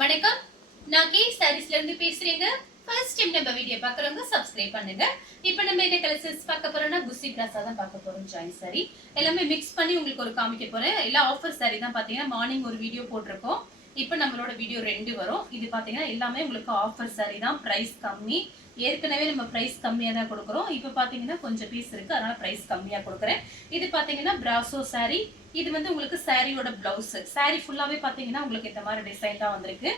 வணக்கம். நான் கே சாரீஸ்ல இருந்து பேசுறேங்க. ஃபர்ஸ்ட் டைம் நம்ம வீடியோ பார்க்கறவங்க சப்ஸ்கிரைப் பண்ணுங்க. இப்போ நம்ம என்ன கலெக்ஷன்ஸ் பார்க்க போறோம்னா குஸ்ஸி பிராஸா தான் பார்க்க போறோம். ஜாயின் சாரி எல்லாமே மிக்ஸ் பண்ணி உங்களுக்கு ஒரு காமிக்க போறேன். எல்லாம் ஆஃபர் சாரி தான். பாத்தீங்கன்னா மார்னிங் ஒரு வீடியோ போட்டிருக்கோம். இப்போ நம்மளோட வீடியோ 2 வரும். இது பாத்தீங்கன்னா எல்லாமே உங்களுக்கு ஆஃபர் சாரி தான். பிரைஸ் கம்மி. ஏற்கனவே நம்ம பிரைஸ் கம்மியா தான் கொடுக்குறோம். இப்போ பாத்தீங்கன்னா கொஞ்சம் பீஸ் இருக்கு, அதனால பிரைஸ் கம்மியா கொடுக்குறேன். இது பாத்தீங்கன்னா பிராசோ சாரி. இது வந்து உங்களுக்கு சாரியோட பிளவுஸ். சாரி ஃபுல்லாவே பாத்தீங்கன்னா உங்களுக்கு இந்த மாதிரி டிசைன் தான் வந்திருக்கு.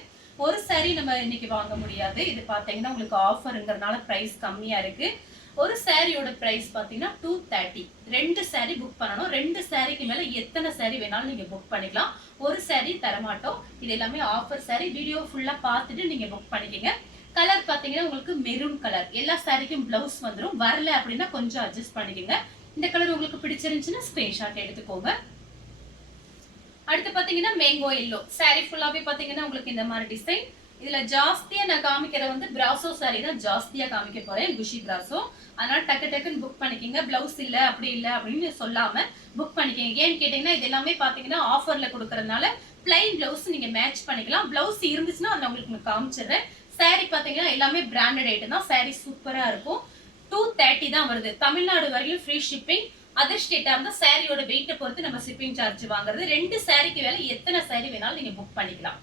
ஒரு சாரி நம்ம இன்னைக்கு வாங்க முடியாது. இது பாத்தீங்கன்னா உங்களுக்கு ஆஃபர்ங்கிறதுனால பிரைஸ் கம்மியா இருக்கு. ஒரு சாரியோட பிரைஸ் பாத்தீங்கன்னா 230. 2 சாரி புக் பண்ணணும். 2 சாரிக்கு மேல எத்தனை சாரி வேணாலும் நீங்க புக் பண்ணிக்கலாம். ஒரு சாரி தரமாட்டோம். இது எல்லாமே ஆஃபர் சாரி. வீடியோ ஃபுல்லா பார்த்துட்டு நீங்க புக் பண்ணிக்கங்க. கலர் பாத்தீங்கன்னா உங்களுக்கு மெரூன் கலர். எல்லா சாரிக்கும் பிளவுஸ் வந்துடும். வரல அப்படின்னா கொஞ்சம் அட்ஜஸ்ட் பண்ணிக்கங்க. இந்த கலர் உங்களுக்கு பிடிச்சிருந்துச்சுன்னா ஸ்கிரீன்ஷாட் எடுத்துக்கோங்க. அடுத்து பாத்தீங்கன்னா மேங்கோ எல்லோ சாரி ஃபுல்லாவே பாத்தீங்கன்னா உங்களுக்கு இந்த மாதிரி டிசைன். இதுல ஜாஸ்தியா நான் காமிக்கிற வந்து பிராசோ சாரி தான் ஜாஸ்தியா காமிக்க போறேன். குஷி பிராசோ. அதனால டக்கு டக்குன்னு புக் பண்ணிக்கங்க. பிளவுஸ் இல்ல அப்படி இல்ல அப்படின்னு சொல்லாம புக் பண்ணிக்கங்க. ஏன்னு கேட்டீங்கன்னா இது எல்லாமே பாத்தீங்கன்னா ஆஃபர்ல கொடுக்கறதுனால பிளைன் பிளவுஸ் நீங்க மேட்ச் பண்ணிக்கலாம். பிளவுஸ் இருந்துச்சுன்னா அதை உங்களுக்கு காமிச்சிடுறேன். சாரி பாத்தீங்கன்னா எல்லாமே பிராண்டட் ஐட்டம் தான். சாரி சூப்பரா இருக்கும். 230 தான் வருது. தமிழ்நாடு வரையிலும் ஃப்ரீ ஷிப்பிங். அதர் ஸ்டேட்டா இருந்தா சாரியோட வெயிட்ட பொறுத்து நம்ம ஷிப்பிங் சார்ஜ் வாங்குறது. 2 சாரிக்கு வேலை எத்தனை சாரி வேணாலும் நீங்க புக் பண்ணிக்கலாம்.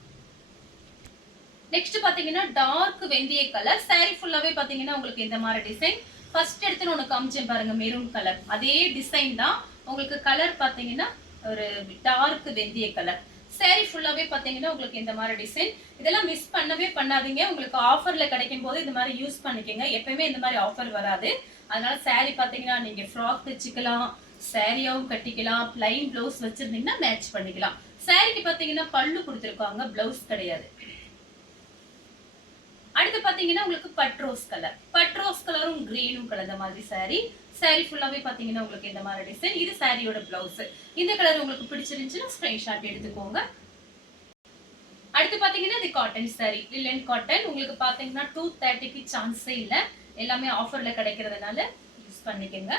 நெக்ஸ்ட் பாத்தீங்கன்னா டார்க் வெந்தய கலர். சாரி ஃபுல்லாவே பாத்தீங்கன்னா உங்களுக்கு இந்த மாதிரி டிசைன். ஃபர்ஸ்ட் எடுத்து ஒன்னு காமிச்சேன் பாருங்க, மெரூன் கலர். அதே டிசைன் தான். உங்களுக்கு கலர் பாத்தீங்கன்னா ஒரு டார்க் வெந்தய கலர். சாரி ஃபுல்லாவே பாத்தீங்கன்னா உங்களுக்கு இந்த மாதிரி டிசைன். இதெல்லாம் மிஸ் பண்ணவே பண்ணாதீங்க. உங்களுக்கு ஆஃபர்ல கிடைக்கும் போது இந்த மாதிரி யூஸ் பண்ணிக்கங்க. எப்பவுமே இந்த மாதிரி ஆஃபர் வராது. அதனால சாரி பாத்தீங்கன்னா நீங்க ஃப்ராக் தைச்சுக்கலாம், சாரியாவும் கட்டிக்கலாம், பிளைன் பிளவுஸ் வச்சிருந்தீங்கன்னா மேட்ச் பண்ணிக்கலாம். சாரிக்கு பாத்தீங்கன்னா பல்லு கொடுத்துருக்காங்க, பிளவுஸ் கிடையாது. அடுத்து பாத்தீங்கன்னா உங்களுக்கு பட்ரோஸ் கலர். பட்ரோஸ் கலரும் கிரீனும் கலந்த மாதிரி சாரி. சாரி ஃபுல்லாவே பாத்தீங்கன்னா உங்களுக்கு இந்த மாதிரி டிசைன். இது சாரியோட பிளவுஸ். இந்த கலர் உங்களுக்கு பிடிச்சிருந்துச்சுன்னா ஸ்கிரீன்ஷாட் எடுத்துக்கோங்க. அடுத்து பாத்தீங்கன்னா இது காட்டன் சாரி. லிலன் காட்டன். உங்களுக்கு பாத்தீங்கன்னா 230க்கு சான்ஸே இல்ல. எல்லாமே ஆஃபர்ல கிடைக்கிறதுனால யூஸ் பண்ணிக்கங்க.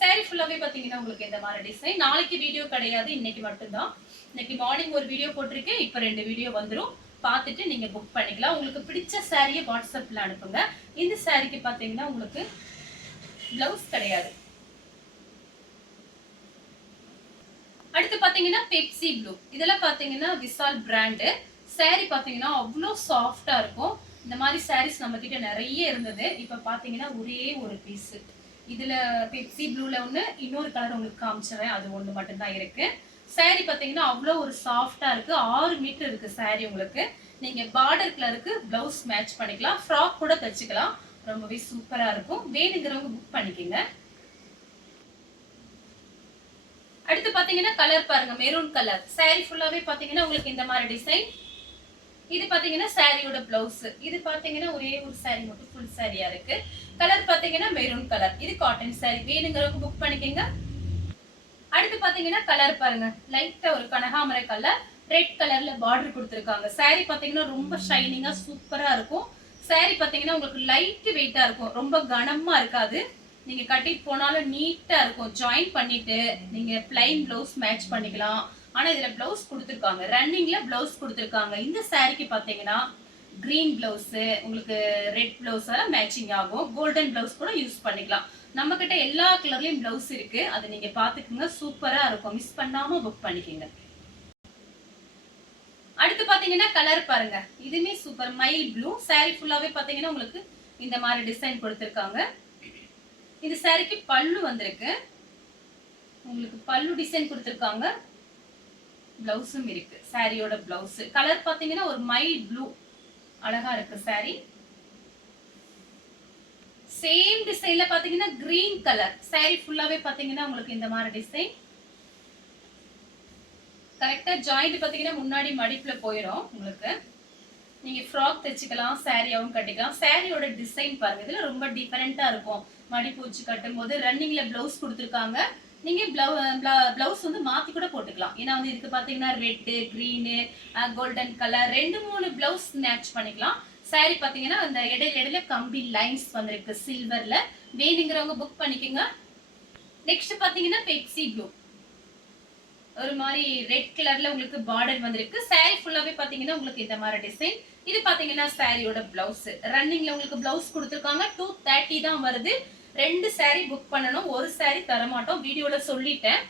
சாரி ஃபுல்லாவே பாத்தீங்கன்னா உங்களுக்கு இந்த மாதிரி டிசைன். நாளைக்கு வீடியோ கிடையாது, இன்னைக்கு மட்டும்தான். இன்னைக்கு மார்னிங் ஒரு வீடியோ போட்டிருக்கேன். இப்போ 2 வீடியோ வந்துடும். பார்த்துட்டு நீங்க புக் பண்ணிக்கலாம். உங்களுக்கு பிடிச்ச சாரியை வாட்ஸ்அப்ல அனுப்புங்க. இந்த சாரிக்கு பாத்தீங்கன்னா உங்களுக்கு பிளவுஸ் கிடையாது. அடுத்து பாத்தீங்கன்னா பெப்சி ப்ளூ. இதெல்லாம் பாத்தீங்கன்னா விசால் பிராண்டு. சாரி பாத்தீங்கன்னா அவ்வளோ சாஃப்டா இருக்கும். இந்த மாதிரி சாரீஸ் நம்ம கிட்ட நிறைய இருந்தது. இப்ப பாத்தீங்கன்னா ஒரே ஒரு பீஸ். இதுல பெப்சி ப்ளூல ஒண்ணு, இன்னொரு கலர் உங்களுக்கு காமிச்சிடுறேன். அது ஒண்ணு மட்டும்தான் இருக்கு. சாரி பாத்தீங்கன்னா அவ்வளோ ஒரு சாஃப்டா இருக்கு. 6 மீட்டர் இருக்கு சாரி. உங்களுக்கு நீங்க பார்டர் கலருக்கு பிளவுஸ் மேட்ச் பண்ணிக்கலாம். ஃப்ராக் கூட தச்சுக்கலாம். ரொம்பவே சூப்பரா இருக்கும். வேணுங்கிறவங்க புக் பண்ணிக்கங்க. அடுத்து பாத்தீங்கன்னா கலர் பாருங்க, மெரூன் கலர். சாரி ஃபுல்லாவே பாத்தீங்கன்னா உங்களுக்கு இந்த மாதிரி டிசைன். இது பாத்தீங்கன்னா சாரியோட பிளவுஸ். இது பாத்தீங்கன்னா ஒரே ஒரு சாரி மட்டும் ஃபுல் சாரியா இருக்கு. கலர் பாத்தீங்கன்னா மெரூன் கலர். இது காட்டன் சாரி. வேணுங்கிறவங்க புக் பண்ணிக்கங்க. அடுத்து பாத்தீங்கன்னா கலர் பாருங்க, லைட்டா ஒரு கனகாமர கலர். ரெட் கலர்ல பார்டர் கொடுத்திருக்காங்க. சாரி பாத்தீங்கன்னா ரொம்ப ஷைனிங்கா சூப்பரா இருக்கும். சாரி பாத்தீங்கன்னா உங்களுக்கு லைட் வெயிட்டா இருக்கும். ரொம்ப கனமா இருக்காது. நீங்க கட்டிட்டு போனாலும் நீட்டா இருக்கும். ஜாயின் பண்ணிட்டு நீங்க பிளைன் பிளவுஸ் மேட்ச் பண்ணிக்கலாம். ஆனா இதுல பிளவுஸ் கொடுத்திருக்காங்க, ரன்னிங்ல பிளவுஸ் கொடுத்திருக்காங்க. இந்த சாரிக்கு பாத்தீங்கன்னா கிரீன் பிளவுஸ், உங்களுக்கு ரெட் பிளவுஸ் எல்லாம் மேட்சிங் ஆகும். கோல்டன் பிளவுஸ் கூட யூஸ் பண்ணிக்கலாம். நம்ம கிட்ட எல்லா கலர்லயும் பிளவுஸ் இருக்கு. அதை நீங்க பாத்துக்கோங்க. சூப்பரா இருக்கும். மிஸ் பண்ணாம புக் பண்ணிக்கோங்க. அடுத்து பாத்தீங்கன்னா கலர் பாருங்க, இதுமே சூப்பர் மயில் ப்ளூ. சாரி ஃபுல்லாவே பாத்தீங்கன்னா உங்களுக்கு இந்த மாதிரி டிசைன் கொடுத்திருக்காங்க. இந்த சாரிக்கு பல்லு வந்திருக்கு. உங்களுக்கு பல்லு டிசைன் கொடுத்திருக்காங்க. பிளவுஸும் இருக்கு. சாரியோட பிளவுஸ் கலர் பாத்தீங்கன்னா ஒரு மயில் ப்ளூ. அழகா இருக்கு சாரி. சேம் டிசைன்ல பாத்தீங்கன்னா கிரீன் கலர். சாரி ஃபுல்லாவே பாத்தீங்கன்னா உங்களுக்கு இந்த மாதிரி டிசைன். கரெக்டா ஜாயிண்ட் பாத்தீங்கன்னா முன்னாடி மடிப்புல போயிடும். உங்களுக்கு நீங்க ஃப்ராக் தைச்சுக்கலாம், சாரியாவும் கட்டிக்கலாம். சாரியோட டிசைன் பாருங்க, இதுல ரொம்ப டிஃபரெண்டா இருக்கும். மடிப்பு வச்சு கட்டும் போது ரன்னிங்ல பிளவுஸ் கொடுத்துருக்காங்க. நீங்க பிளவுஸ் வந்து மாத்தி கூட போட்டுக்கலாம். ஏன்னா வந்து இதுக்கு பாத்தீங்கன்னா red, green, golden colour 2-3 blouse match பண்ணிக்கலாம். சாரி பாத்தீங்கன்னா அந்த இடையில கம்பி லைன்ஸ் வந்திருக்கு சில்வர்ல. வேணுங்கிறவங்க புக் பண்ணிக்கோங்க. நெக்ஸ்ட் பாத்தீங்கன்னா பெப்சி ப்ளூ. ஒரு மாதிரி ரெட் கலர்ல உங்களுக்கு பார்டர் வந்திருக்கு. saree ஃபுல்லாவே பாத்தீங்கன்னா உங்களுக்கு இந்த மாதிரி டிசைன். இது பாத்தீங்கன்னா சாரியோட பிளவுஸ். ரன்னிங்ல உங்களுக்கு பிளவுஸ் கொடுத்திருக்காங்க. 230 தான் வருது. 2 saree புக் பண்ணனும். ஒரு saree தர மாட்டோம். வீடியோல சொல்லிட்டேன்.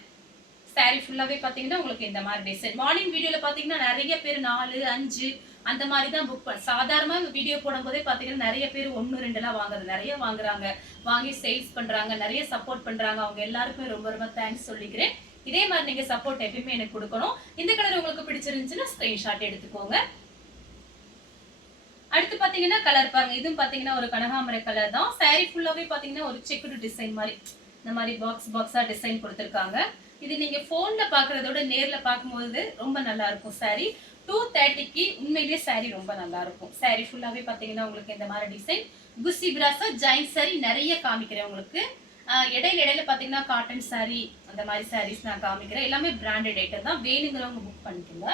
saree ஃபுல்லாவே பாத்தீங்கன்னா உங்களுக்கு இந்த மாதிரி டிசைன். மார்னிங் வீடியோல பாத்தீங்கன்னா நிறைய பேர் 4, 5 அந்த மாதிரி தான் புக் பண்ண. சாதாரணமா வீடியோ போடும்போதே பாத்தீங்கன்னா நிறைய பேர் 1, 2 எல்லாம் வாங்குறது. நிறைய வாங்குறாங்க. வாங்கி சேல்ஸ் பண்றாங்க. நிறைய சப்போர்ட் பண்றாங்க. அவங்க எல்லாருக்கும் ரொம்ப ரொம்ப தேங்க்ஸ் சொல்லிக்கிறேன். இதே மாதிரி நீங்க சப்போர்ட் எப்பயுமே எனக்கு கொடுக்கணும். இந்த கலர் உங்களுக்கு பிடிச்சிருந்துச்சுன்னா ஸ்கிரீன்ஷாட் எடுத்துக்கோங்க. அடுத்து பாத்தீங்கன்னா கலர் பாருங்க. இதுவும் பாத்தீங்கன்னா ஒரு கனகாமரை கலர் தான். saree ஃபுல்லாவே பாத்தீங்கன்னா ஒரு செக்குடு டிசைன் மாதிரி இந்த மாதிரி பாக்ஸா டிசைன் கொடுத்திருக்காங்க. இது நீங்க போன்ல பாக்குறதோட நேர்ல பார்க்கும்போது ரொம்ப நல்லா இருக்கும். saree 230க்கு உண்மையிலேயே saree ரொம்ப நல்லா இருக்கும். saree ஃபுல்லாவே பாத்தீங்கன்னா உங்களுக்கு இந்த மாதிரி டிசைன். குசி பிராசா ஜாயின் saree நிறைய காமிக்கிறேன் உங்களுக்கு. இடையில பாத்தீங்கன்னா காட்டன் saree அந்த மாதிரி sarees நான் காமிக்கிறேன். எல்லாமே பிராண்டட் ஐட்டம் தான். வேணுங்கிறவங்க புக் பண்ணிக்கோங்க.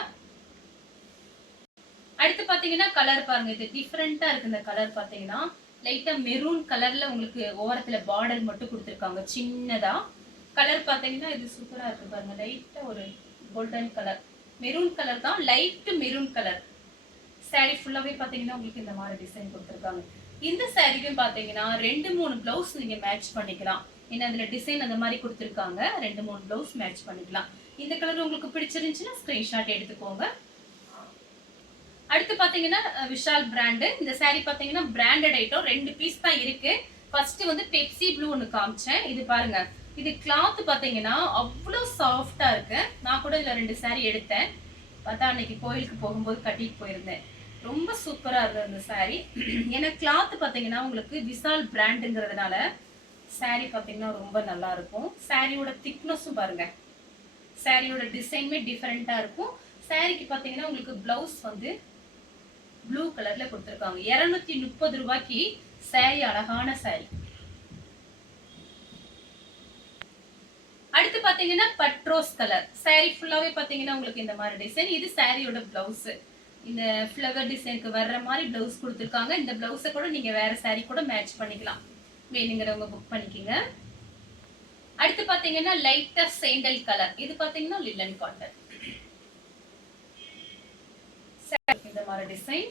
அடுத்து பாத்தீங்கன்னா கலர் பாருங்க. இது டிஃபரெண்டா இருக்கு. இந்த கலர் பாத்தீங்கன்னா லைட்டா மெரூன் கலர்ல உங்களுக்கு ஓரத்துல பார்டர் மட்டும் கொடுத்திருக்காங்க சின்னதா. கலர் பாத்தீங்கன்னா இது சூப்பரா இருக்கு பாருங்க. லைட்டா ஒரு கோல்டன் கலர், மெரூன் கலர் தான், லைட் மெரூன் கலர். saree ஃபுல்லாவே பாத்தீங்கன்னா உங்களுக்கு இந்த மாதிரி டிசைன் கொடுத்திருக்காங்க. இந்த சாரிக்கும் பாத்தீங்கன்னா 2-3 பிளவுஸ் நீங்க மேட்ச் பண்ணிக்கலாம். ஏன்னா அதுல டிசைன் அந்த மாதிரி கொடுத்திருக்காங்க. 2-3 பிளவுஸ் மேட்ச் பண்ணிக்கலாம். இந்த கலர் உங்களுக்கு பிடிச்சிருந்துச்சுன்னா ஸ்கிரீன்ஷாட் எடுத்துக்கோங்க. அடுத்து பாத்தீங்கன்னா விஷால் பிராண்ட். இந்த saree பாத்தீங்கன்னா பிராண்டட் ஐட்டம். 2 பீஸ் தான் இருக்கு. ஃபர்ஸ்ட் வந்து பெப்சி ப்ளூ ஒன்னு காமிச்சேன். இது பாருங்க. இது கிளாத் பாத்தீங்கன்னா அவ்வளவு சாஃப்டா இருக்கு. நான் கூட இதுல 2 saree எடுத்தேன். பார்த்தா அன்னைக்கு கோயிலுக்கு போகும்போது கட்டிட்டு போயிருந்தேன். ரொம்ப சூப்பரா இருக்கு இந்த saree. ஏன்னா கிளாத் பாத்தீங்கன்னா உங்களுக்கு விஷால் பிராண்ட்ங்கிறதுனால saree பாத்தீங்கன்னா ரொம்ப நல்லா இருக்கும். சாரியோட திக்னஸும் பாருங்க. சாரியோட டிசைனுமே டிஃபரெண்டா இருக்கும். சாரிக்கு பாத்தீங்கன்னா உங்களுக்கு பிளவுஸ் வந்து ப்ளூ கலர்ல கொடுத்திருக்காங்க. 230 ரூபாய்க்கு saree அழகான saree. அடுத்து பாத்தீங்கன்னா பட்ரோஸ் கலர். saree ஃபுல்லாவே பாத்தீங்கன்னா உங்களுக்கு இந்த மாதிரி டிசைன். இது சாரியோட பிளவுஸ். இந்த ஃப்ளவர் டிசைனுக்கு வர்ற மாதிரி பிளவுஸ் கொடுத்திருக்காங்க. இந்த பிளவுஸை கூட நீங்க வேற saree கூட மேட்ச் பண்ணிக்கலாம். வேணுங்கிறவங்க புக் பண்ணிக்கங்க. அடுத்து பாத்தீங்கன்னா லைட்டா சேண்டல் கலர். இது பாத்தீங்கன்னா லிலன் காட்டன். இந்த மாதிரி டிசைன்.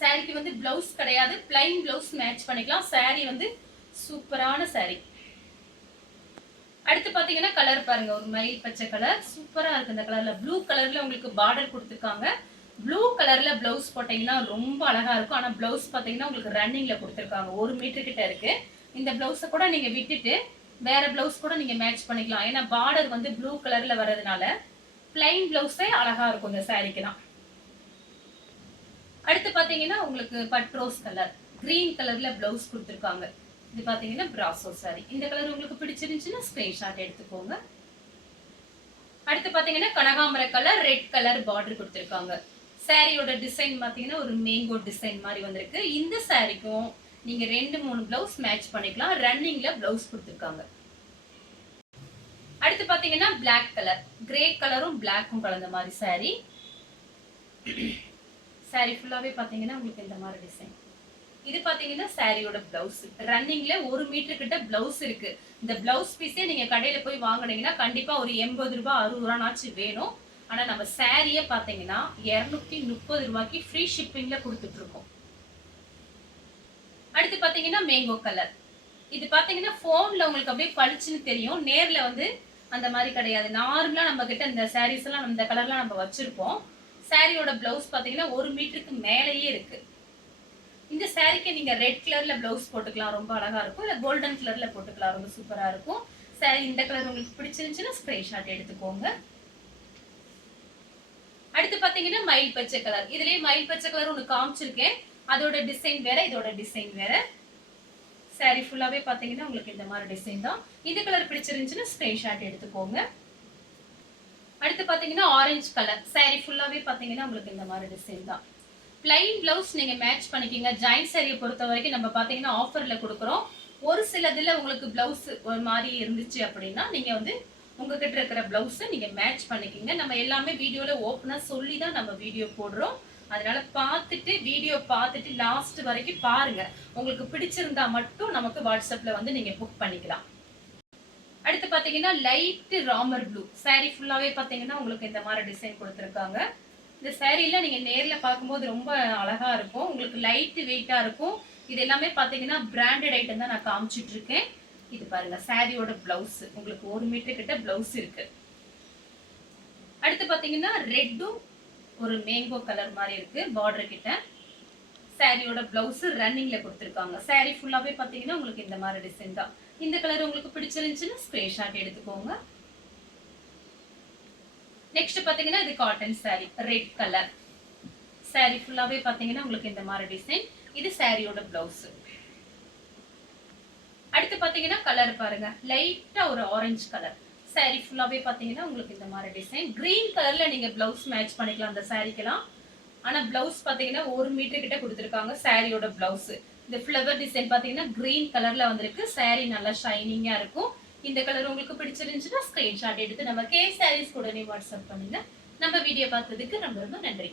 சாரிக்கு வந்து பிளவுஸ் கிடையாது. பிளைன் பிளவுஸ் மேட்ச் பண்ணிக்கலாம். saree வந்து சூப்பரான saree. அடுத்து பாத்தீங்கன்னா கலர் பாருங்க. ஒரு மயில் பச்சை கலர் சூப்பரா இருக்கு. இந்த கலர்ல ப்ளூ கலர்ல உங்களுக்கு பார்டர் கொடுத்திருக்காங்க. ப்ளூ கலர்ல பிளவுஸ் போட்டீங்கன்னா ரொம்ப அழகா இருக்கும். ஆனா பிளவுஸ் பாத்தீங்கன்னா உங்களுக்கு ரன்னிங்ல கொடுத்திருக்காங்க. 1 மீட்டர் கிட்ட இருக்கு. இந்த பிளவுஸை கூட நீங்க விட்டுட்டு வேற பிளவுஸ் கூட நீங்க மேட்ச் பண்ணிக்கலாம். ஏன்னா பார்டர் வந்து ப்ளூ கலர்ல வர்றதுனால பிளைன் பிளவுஸே அழகா இருக்கும் இந்த சாரிக்கு தான். அடுத்து பாத்தீங்கன்னா உங்களுக்கு பட்ரோஸ் கலர், கிரீன் கலர்ல பிளவுஸ் கொடுத்திருக்காங்க. இது பாத்தீங்கன்னா பிராசோ saree. இந்த கலர் உங்களுக்கு பிடிச்சிருந்துச்சுன்னா ஸ்கிரீன்ஷாட் எடுத்துக்கோங்க. அடுத்து பாத்தீங்கன்னா கனகாமர கலர், ரெட் கலர் பார்டர் கொடுத்திருக்காங்க. சாரியோட டிசைன் பாத்தீங்கன்னா ஒரு மேங்கோ டிசைன் மாதிரி வந்திருக்கு. இந்த சாரிக்கும் நீங்க 2-3 பிளவுஸ் மேட்ச் பண்ணிக்கலாம். ரன்னிங்ல பிளவுஸ் கொடுத்திருக்காங்க. அடுத்து பாத்தீங்கன்னா பிளாக் கலர், கிரே கலரும் பிளாக்கும் கலந்த மாதிரி saree. saree ஃபுல்லாவே பாத்தீங்கன்னா உங்களுக்கு இந்த மாதிரி டிசைன். இது பாத்தீங்கன்னா சாரியோட பிளவுஸ். ரன்னிங்ல 1 மீட்டர் கிட்ட பிளவுஸ் இருக்கு. இந்த பிளவுஸ் பீஸே நீங்க கடையில போய் வாங்குனீங்கன்னா கண்டிப்பா ஒரு 80 ரூபாய் 60 ரூபாய்னாச்சும் வேணும். ஆனா நம்ம சாரியே பாத்தீங்கன்னா 230 ரூபாய்க்கு ஃப்ரீ ஷிப்பிங்ல கொடுத்துட்டு இருக்கோம். அடுத்து பாத்தீங்கன்னா மேங்கோ கலர். இது பாத்தீங்கன்னா போன்ல உங்களுக்கு அப்படியே பளிச்சுன்னு தெரியும். நேர்ல வந்து அந்த மாதிரி கிடையாது. நார்மலா நம்ம கிட்ட இந்த சாரீஸ் எல்லாம் இந்த கலர்லாம் நம்ம வச்சிருப்போம். சாரியோட பிளவுஸ் பாத்தீங்கன்னா 1 மீட்டருக்கு மேலேயே இருக்கு. இந்த சாரிக்கு நீங்க ரெட் கலர்ல பிளவுஸ் போட்டுக்கலாம். ரொம்ப அழகா இருக்கும். இல்ல கோல்டன் கலர்ல போட்டுக்கலாம். ரொம்ப சூப்பரா இருக்கும். சாரி இந்த கலர் உங்களுக்கு பிடிச்சிருந்துச்சுன்னா ஸ்கிரீன்ஷாட் எடுத்துக்கோங்க. அடுத்து பாத்தீங்கன்னா மயில் பச்சை கலர். இதுலயே மயில் பச்சை கலர் ஒன்னு காமிச்சிருக்கேன். அதோட டிசைன் வேற, இதோட டிசைன் வேற. சாரி ஃபுல்லாவே பாத்தீங்கன்னா உங்களுக்கு இந்த மாதிரி டிசைன் தான். இந்த கலர் பிடிச்சிருந்துச்சுன்னா ஸ்கிரீன்ஷாட் எடுத்துக்கோங்க. அடுத்து பாத்தீங்கன்னா ஆரஞ்சு கலர். சாரி ஃபுல்லாவே பாத்தீங்கன்னா உங்களுக்கு இந்த மாதிரி டிசைன் தான். பிளைன் பிளவுஸ் நீங்க மேட்ச் பண்ணிக்கீங்க. ஜாயின் சாரியை பொறுத்த வரைக்கும் நம்ம பாத்தீங்கன்னா ஆஃபர்ல கொடுக்குறோம். ஒரு சிலதுல உங்களுக்கு பிளவுஸ் ஒரு மாதிரி இருந்துச்சு அப்படின்னா நீங்க வந்து உங்ககிட்ட இருக்கிற பிளவுஸை நீங்க மேட்ச் பண்ணிக்கீங்க. நம்ம எல்லாமே வீடியோல ஓப்பனா சொல்லி தான் நம்ம வீடியோ போடுறோம். அதனால பார்த்துட்டு வீடியோ பார்த்துட்டு லாஸ்ட் வரைக்கும் பாருங்க. உங்களுக்கு பிடிச்சிருந்தா மட்டும் நமக்கு வாட்ஸ்அப்ல வந்து நீங்க புக் பண்ணிக்கலாம். அடுத்து பாத்தீங்கன்னா லைட் ராமர் ப்ளூ saree ஃபுல்லாவே பாத்தீங்கன்னா உங்களுக்கு இந்த மாதிரி டிசைன் கொடுத்துருக்காங்க. இந்த சாரீல நீங்க நேர்ல பார்க்கும்போது ரொம்ப அழகா இருக்கும். உங்களுக்கு லைட் வெயிட்டா இருக்கும். இது எல்லாமே பாத்தீங்கன்னா பிராண்டட் ஐட்டம் தான் நான் காமிச்சிட்டு இருக்கேன். இது பாருங்க சாரியோட பிளவுஸ் உங்களுக்கு 1 மீட்டர் கிட்ட பிளவுஸ் இருக்கு. அடுத்து பாத்தீங்கன்னா ரெட்டும் ஒரு மேங்கோ கலர் மாதிரி இருக்கு பார்டர் கிட்ட. சாரியோட பிளவுஸ் ரன்னிங்ல கொடுத்துருக்காங்க. சாரி ஃபுல்லாவே பாத்தீங்கன்னா உங்களுக்கு இந்த மாதிரி டிசைன் தான். இந்த கலர் உங்களுக்கு பிடிச்சிருந்துச்சுன்னா ஸ்கிரீன்ஷாட் எடுத்துக்கோங்க. நெக்ஸ்ட் பாத்தீங்கன்னா இது cotton sorry red colour. Sorry ஃபுல்லாவே பாத்தீங்கன்னா உங்களுக்கு இந்த மாதிரி டிசைன். இது சாரியோட பிளவுஸ். அடுத்து பாத்தீங்கன்னா கலர் பாருங்க லைட்டா ஒரு ஆரஞ்சு கலர். சாரி ஃபுல்லாவே பாத்தீங்கன்னா உங்களுக்கு இந்த மாதிரி டிசைன். கிரீன் கலர்ல நீங்க பிளவுஸ் மேட்ச் பண்ணிக்கலாம் அந்த சாரிக்கெல்லாம். ஆனா பிளவுஸ் பாத்தீங்கன்னா 1 மீட்டர் கிட்ட கொடுத்துருக்காங்க சாரியோட பிளவுஸ். இந்த ஃப்ளவர் டிசைன் பாத்தீங்கன்னா கிரீன் கலர்ல வந்திருக்கு. சாரி நல்லா ஷைனிங்கா இருக்கும். இந்த கலர் உங்களுக்கு பிடிச்சிருந்துச்சுன்னா ஸ்கிரீன்ஷாட் எடுத்து நம்ம கே சாரீஸ் கூட வாட்ஸ்அப் பண்ணுங்க. நம்ம வீடியோ பார்த்ததுக்கு ரொம்ப ரொம்ப நன்றி.